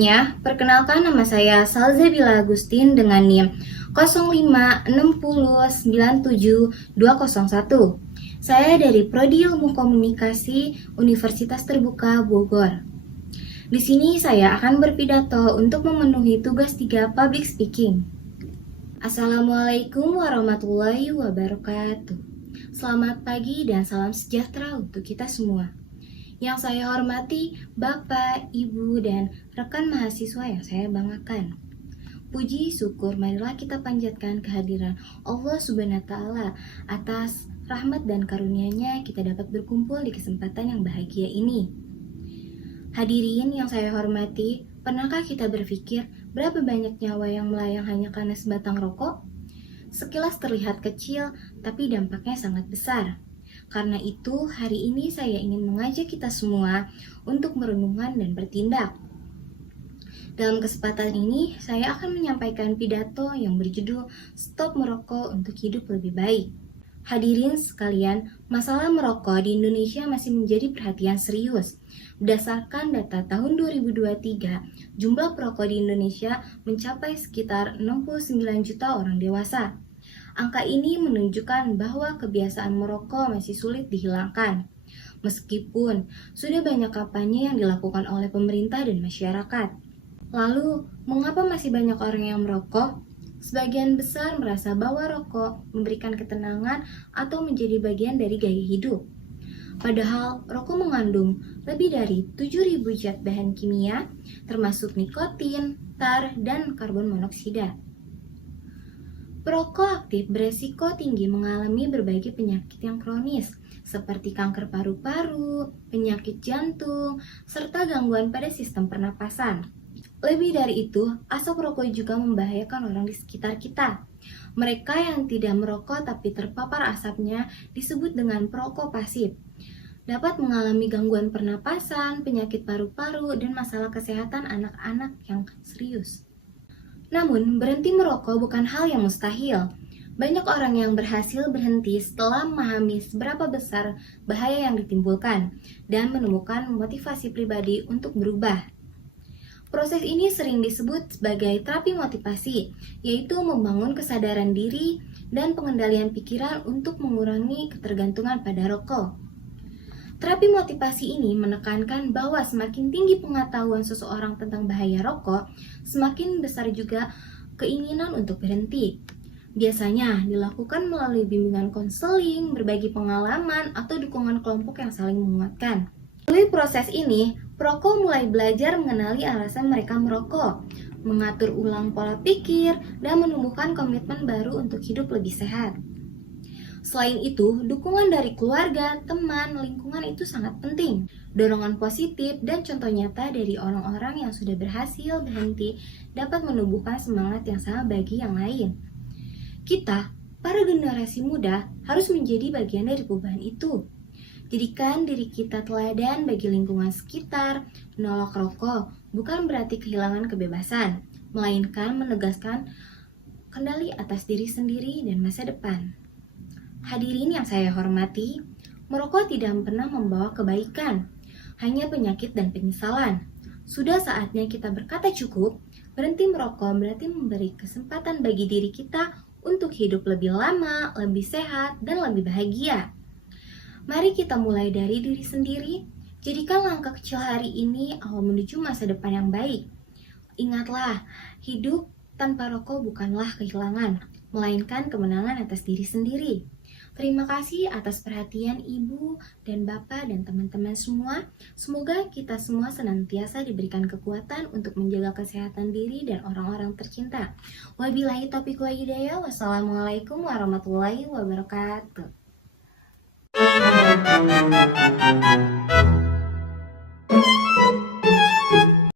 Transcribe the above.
semuanya, perkenalkan nama saya Salzabila Agustin dengan NIM 056097201. Saya dari Prodi Ilmu Komunikasi Universitas Terbuka Bogor. Di sini saya akan berpidato untuk memenuhi tugas 3 public speaking. Assalamualaikum warahmatullahi wabarakatuh. Selamat pagi dan salam sejahtera untuk kita semua. Yang saya hormati Bapak, Ibu, dan rekan mahasiswa yang saya banggakan. Puji syukur marilah kita panjatkan kehadiran Allah Subhanahu wa Ta'ala atas rahmat dan karunia-Nya kita dapat berkumpul di kesempatan yang bahagia ini. Hadirin yang saya hormati, pernahkah kita berpikir berapa banyak nyawa yang melayang hanya karena sebatang rokok? Sekilas terlihat kecil, tapi dampaknya sangat besar. Karena itu, hari ini saya ingin mengajak kita semua untuk merenungkan dan bertindak. Dalam kesempatan ini, saya akan menyampaikan pidato yang berjudul Stop Merokok untuk Hidup Lebih Baik. Hadirin sekalian, masalah merokok di Indonesia masih menjadi perhatian serius. Berdasarkan data tahun 2023, jumlah perokok di Indonesia mencapai sekitar 69 juta orang dewasa. Angka ini menunjukkan bahwa kebiasaan merokok masih sulit dihilangkan. Meskipun sudah banyak kampanye yang dilakukan oleh pemerintah dan masyarakat. Lalu, mengapa masih banyak orang yang merokok? Sebagian besar merasa bahwa rokok memberikan ketenangan atau menjadi bagian dari gaya hidup. Padahal, rokok mengandung lebih dari 7.000 zat bahan kimia, termasuk nikotin, tar, dan karbon monoksida. Perokok aktif beresiko tinggi mengalami berbagai penyakit yang kronis, seperti kanker paru-paru, penyakit jantung, serta gangguan pada sistem pernapasan. Lebih dari itu, asap rokok juga membahayakan orang di sekitar kita. Mereka yang tidak merokok tapi terpapar asapnya disebut dengan perokok pasif. Dapat mengalami gangguan pernapasan, penyakit paru-paru, dan masalah kesehatan anak-anak yang serius. Namun, berhenti merokok bukan hal yang mustahil. Banyak orang yang berhasil berhenti setelah memahami seberapa besar bahaya yang ditimbulkan dan menemukan motivasi pribadi untuk berubah. Proses ini sering disebut sebagai terapi motivasi, yaitu membangun kesadaran diri dan pengendalian pikiran untuk mengurangi ketergantungan pada rokok. Terapi motivasi ini menekankan bahwa semakin tinggi pengetahuan seseorang tentang bahaya rokok, semakin besar juga keinginan untuk berhenti. Biasanya dilakukan melalui bimbingan konseling, berbagi pengalaman, atau dukungan kelompok yang saling menguatkan. Melalui proses ini, perokok mulai belajar mengenali alasan mereka merokok, mengatur ulang pola pikir, dan menumbuhkan komitmen baru untuk hidup lebih sehat. Selain itu, dukungan dari keluarga, teman, lingkungan itu sangat penting. Dorongan positif dan contoh nyata dari orang-orang yang sudah berhasil berhenti dapat menumbuhkan semangat yang sama bagi yang lain. Kita, para generasi muda, harus menjadi bagian dari perubahan itu. Jadikan diri kita teladan bagi lingkungan sekitar. Menolak rokok bukan berarti kehilangan kebebasan, melainkan menegaskan kendali atas diri sendiri dan masa depan. Hadirin yang saya hormati, merokok tidak pernah membawa kebaikan, hanya penyakit dan penyesalan. Sudah saatnya kita berkata cukup. Berhenti merokok berarti memberi kesempatan bagi diri kita untuk hidup lebih lama, lebih sehat, dan lebih bahagia. Mari kita mulai dari diri sendiri. Jadikan langkah kecil hari ini awal menuju masa depan yang baik. Ingatlah, hidup tanpa rokok bukanlah kehilangan, melainkan kemenangan atas diri sendiri. Terima kasih atas perhatian Ibu dan Bapak dan teman-teman semua. Semoga kita semua senantiasa diberikan kekuatan untuk menjaga kesehatan diri dan orang-orang tercinta. Wabillahi taufiq wal hidayah. Wassalamualaikum warahmatullahi wabarakatuh.